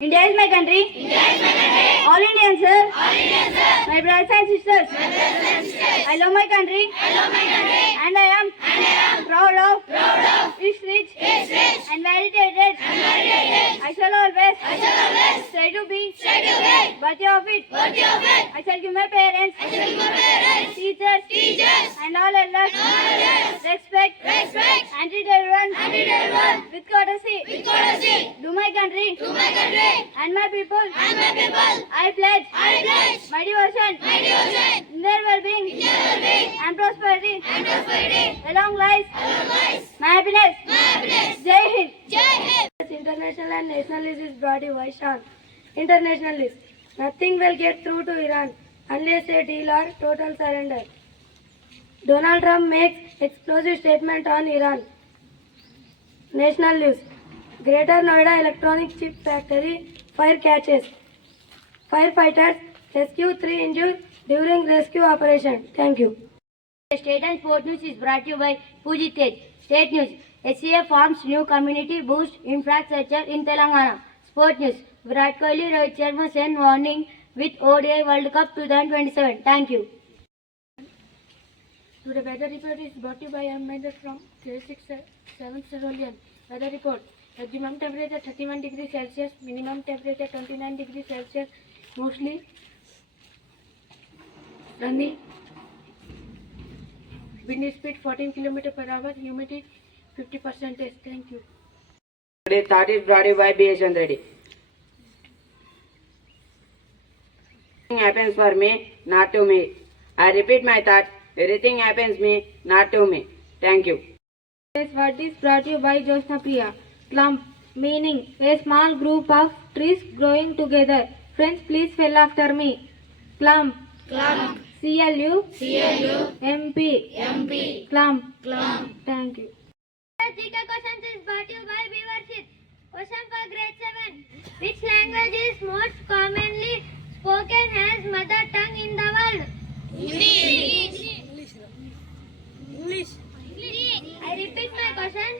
India is my country. India is my country. All Indians, sir. All Indians, sir. My brothers and sisters. My brothers and sisters. I love my country. I love my country. And I am. And I am. Proud of. Its rich. Its rich. And variegated. And variegated. I shall always. I shall always. Try to be. Try to be. Worthy of it. Worthy of it. I shall give my parents. I shall give my parents. Teachers. Teachers. And all elders. And all elders. Respect. Respect. And treat everyone. And treat everyone. With courtesy. With courtesy. To my country. To my country. And my people. And my people. I pledge. I pledge. My devotion. My devotion. In their well-being. In their well-being. And prosperity. And prosperity. Along lies. Along lies. My happiness. My happiness. Jai Hind. Jai Hind. International and nationalist is body Vaishan. Internationalist. Nothing will get through to Iran unless a deal or total surrender. Donald Trump makes explosive statement on Iran. Nationalist. Greater Noida electronic chip factory fire catches. Firefighters rescue 3 injured during rescue operation. Thank you. State and Sport News is brought to you by Pujit Tej. State News. SCA forms new community boost infrastructure in Telangana. Sport News. Virat Kohli, Rohit Sharma send warning with ODI World Cup 2027. Thank you. Today weather report is brought to you by Ahmed from Grade VII Cerulean. Weather report. Maximum temperature 31 degrees Celsius, minimum temperature 29 degrees Celsius, mostly sunny. Wind speed 14 km per hour, humidity 50%. Thank you. Today's thought is brought to you by B.S. Reddy. Everything happens for me, not to me. I repeat my thought. Everything happens me, not to me. Thank you. This word is brought to you by Josna Priya. Clump, meaning a small group of trees growing together. Friends, please spell after me. Clump. Clump. CLU. CLU. MP. MP. Clump. Clump. Thank you. GK questions is brought to you by Viewership. Question for grade 7. Which language is most commonly spoken as mother tongue in the world? English. I repeat my question.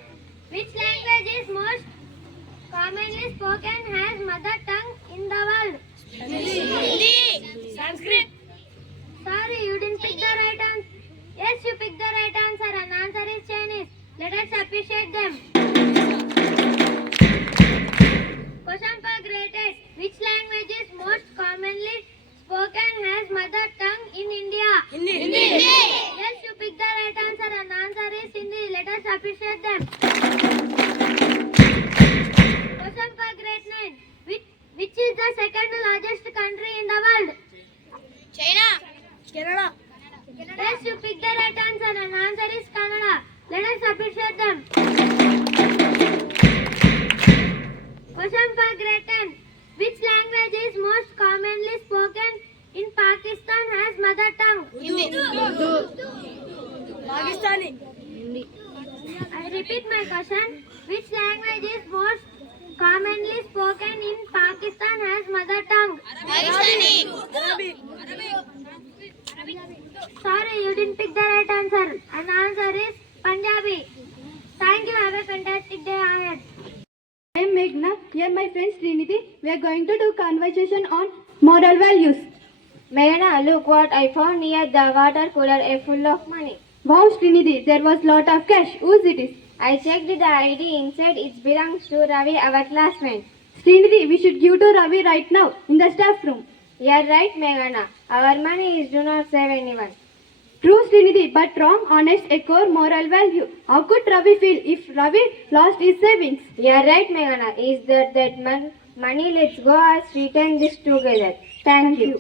Which language is most commonly spoken as mother tongue in the world? Hindi. Sanskrit. Sorry, you didn't pick the right answer. Yes, you picked the right answer and answer is Chinese. Let us appreciate them. Question for grade 8. Which language is most commonly spoken as mother tongue in India? Hindi. Yes, you picked the right answer and answer is Hindi. Let us appreciate them. Question for grade 9. Which is the second largest country in the world? China. Canada. Yes, you picked the right answer and answer is Canada. Let us appreciate them. Question for grade 10. Which language is most commonly spoken in Pakistan as mother tongue? Pakistani. I repeat my question. Which language is most commonly spoken in Pakistan as mother tongue? Arabic. Sorry, you didn't pick the right answer. And answer is Punjabi. Thank you. Have a fantastic day ahead. I am Meghna. Here my friend Srinidhi. We are going to do conversation on moral values. Meghna, look what I found near the water cooler, full of money. Wow, Srinidhi, there was lot of cash. Whose it is? I checked the ID inside. It belongs to Ravi, our classmate. Srinidhi, we should give to Ravi right now in the staff room. You are right, Meghna. Our money is do not save anyone. True, Srinidhi, but wrong, honest, a core moral value. How could Ravi feel if Ravi lost his savings? You are right, Meghna. Is that money? Let's go as we take this together. Thank you.